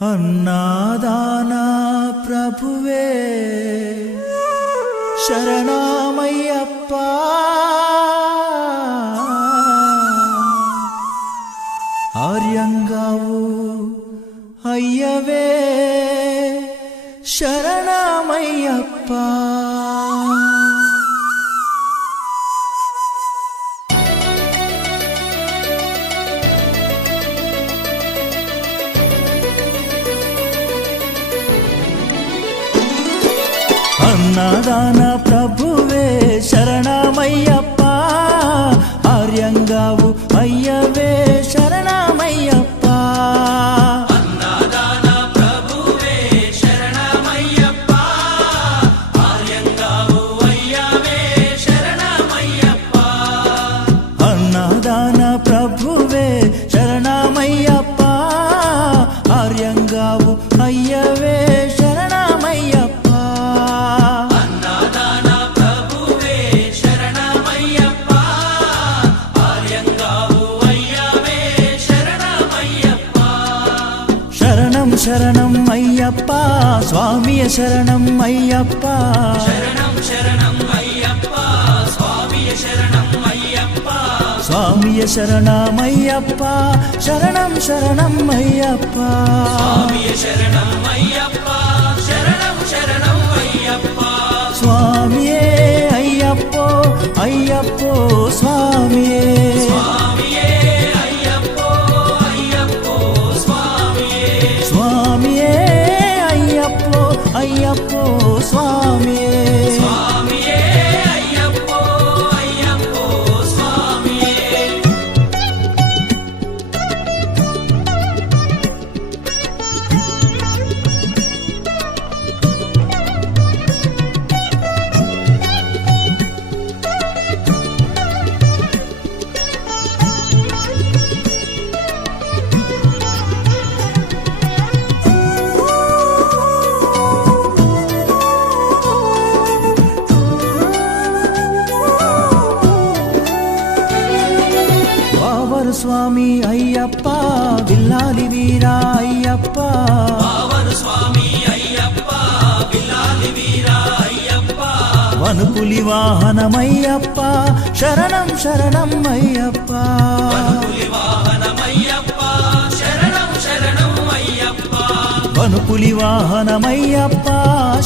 అన్నాదానా ప్రభువే శరణమయ్యప్ప ఆర్యంగావు అయ్యవే శరణమయ్యప్ప అన్నదాన ప్రభువే శరణమయ్యప్ప ఆర్యంగావు అయ్యవే శరణమయ్యప్ప అన్నదాన ప్రభువే శరణమయ్యప్ప ఆర్యంగావు అయ్యవే శరణమయ్యప్ప అన్నదాన ప్రభువే శరణమయ్యప్ప ఆర్యంగావు అయ్యవే శరణం అయ్యప్ప స్వామియ శరణం అయ్యప్ప శరణం శరణం అయ్యప్ప స్వామియ శరణం అయ్యప్ప స్వామియ శరణమయ్యప్ప శరణం శరణం అయ్యప్ప స్వామియ శరణం అయ్యప్ప శరణం శరణం అయ్యప్ప స్వామియే అయ్యప్పో అయ్యప్పో స్వామియే స్వామియే అయ్యప్పో అయ్యప్పో స్వామియే స్వామియే అయ్యప్పో అయ్యప్పో స్వామియే స్వామియే అయ్యప్పో అయ్యప్పో స్వామియే స్వామి అయ్యప్ప విల్లాలి వీరా అయ్యప్ప పావన స్వామి అయ్యప్ప విల్లాలి వీరా అయ్యప్ప వనుపులి వాహనమయ్యప్ప శరణం శరణం అయ్యప్ప వనుపులి వాహనమయ్యప్ప శరణం శరణం అయ్యప్ప వనుపులి వాహనమయ్యప్ప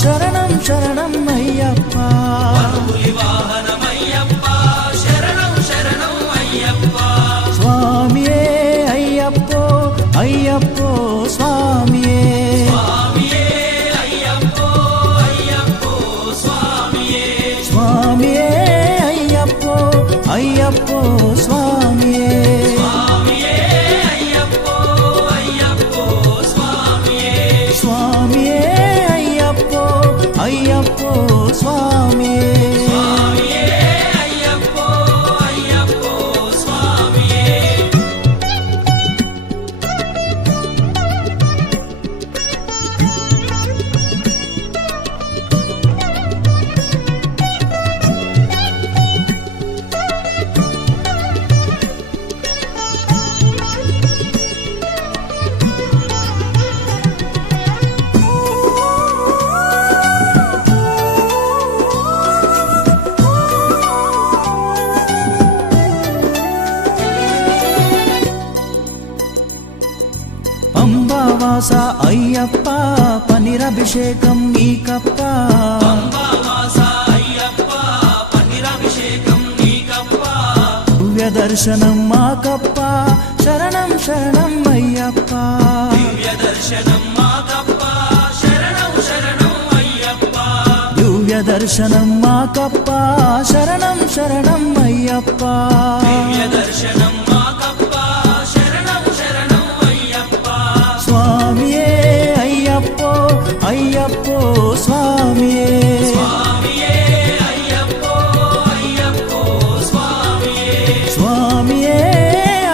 శరణం శరణం అయ్యప్ప వనుపులి వాహనమయ్యప్ప శరణం శరణం అయ్యప్ప స్వామియే అయ్యప్పో అయ్యప్పో స్వామియే స్వామియే అయ్యప్పో అయ్యప్పో స్వామియే స్వామియే అయ్యప్పో అయ్యప్పో స్వామియే స్వామియే అయ్యప్పో అయ్యప్పో స్వామియే స్వామియే అయ్యప్పో అయ్యప్పో స్వామియే స్వామియే అయ్యప్పో అయ్యప్పో స్వామియే పంబావాస అయ్యప్ప పనిరభిషేకం నీకప్ప పంబావాస అయ్యప్ప పన్నీరాభిషేకం నీకప్ప దివ్య దర్శనం మాకప్ప శరణం శరణం అయ్యప్ప దివ్య దర్శనం మాకప్ప శరణం శరణం అయ్యప్ప దివ్య దర్శనం మాకప్ప శరణం శరణం అయ్యప్ప దివ్య దర్శనం మాకప్ప శరణం శరణం అయ్యప్ప స్వామియే అయ్యప్పో అయ్యప్పో స్వామియే స్వామియే అయ్యప్పో అయ్యప్పో స్వామియే స్వామియే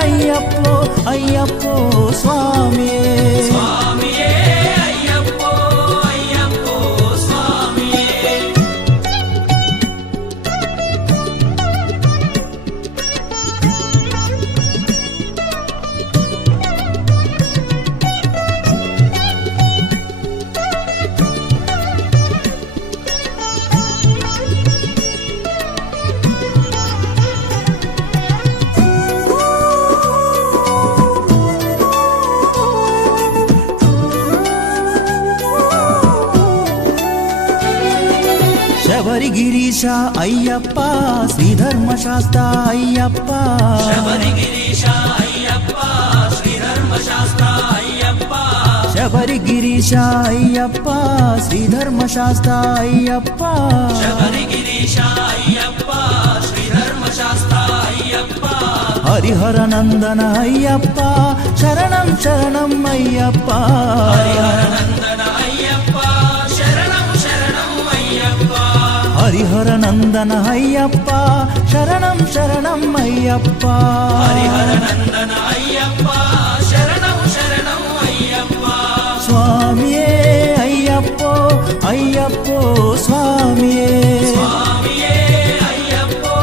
అయ్యప్పో అయ్యప్పో స్వామియే స్వామియే అయ్యప్పో అయ్యప్పో స్వామియే శబరిగిరీశ అయ్యప్ప శ్రీధర్మశాస్త్ర అయ్యప్ప శబరిగిరీశ అయ్యప్ప శ్రీధర్మశాస్త్ర అయ్యప్ప శబరిగిరీశ అయ్యప్ప శ్రీధర్మశాస్త్ర అయ్యప్ప శబరిగిరీశ అయ్యప్ప శ్రీధర్మశాస్త్ర అయ్యప్ప హరిహర నందన అయ్యప్ప శరణం శరణం అయ్యప్ప హరిహర నందన అయ్యప్ప శరణం శరణం అయ్యప్ప హరిహర నందన అయ్యప్ప శరణం శరణం అయ్యప్ప హరిహర నందన అయ్యప్ప శరణం శరణం అయ్యప్ప స్వామియే అయ్యప్పో అయ్యప్పో స్వామియే స్వామియే అయ్యప్పో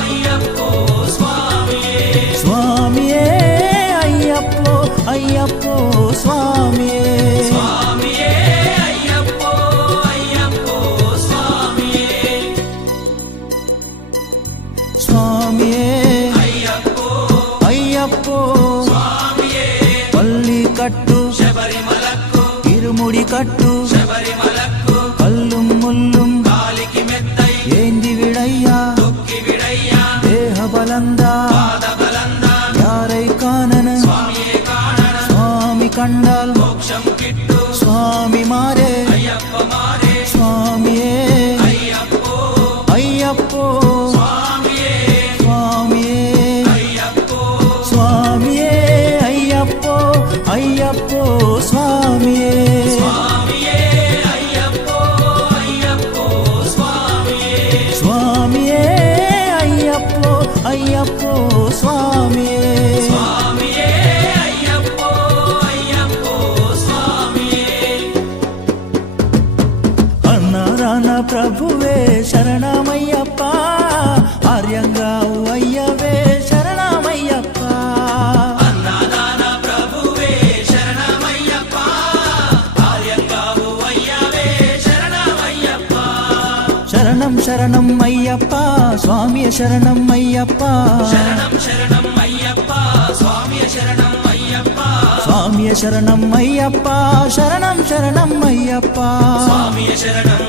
అయ్యప్పో స్వామియే స్వామియే అయ్యప్పో అయ్యప్పో స్వామియే స్వామియే అయ్యప్పో అయ్యప్పో స్వామియే స్వామియే అయ్యప్పో అయ్యప్పో స్వామియే పల్లి కట్టు శబరిమలకు ఇరుముడి కట్టు శబరిమలకు కల్లుం ముల్లుం కాలికి మెత్తై ఏంది విడయ్యా తొక్కి విడయ్యా దేహ బలందా పాద బలందా యారై కానన స్వామియే కాణన స్వామి కండాల్ మోక్షం కిట్టు స్వామి మారే అయ్యప్ప మారే స్వామియే అయ్యప్పో అయ్యప్పో స్వామియే స్వామియే అయ్యప్పో స్వామియే అయ్యప్పో అయ్యప్పో స్వామియే స్వామియే అయ్యప్పో అయ్యప్పో స్వామియే స్వామియే అయ్యప్పో అయ్యప్పో స్వామియే స్వామియే అయ్యప్పో అయ్యప్పో స్వామియే అన్నారాన ప్రభువే శరణమయ్యప్ప ఆర్యంగా అయ్యవే శరణమయ్యప్ప అన్నదాన ప్రభువే శరణమయ్యప్ప కార్యంగావు అయ్యవే శరణమయ్యప్ప శరణం శరణం అయ్యప్ప స్వామియ శరణం అయ్యప్ప శరణం శరణం అయ్యప్ప స్వామియ శరణం అయ్యప్ప స్వామియ శరణం అయ్యప్ప శరణం శరణం అయ్యప్ప స్వామియ శరణం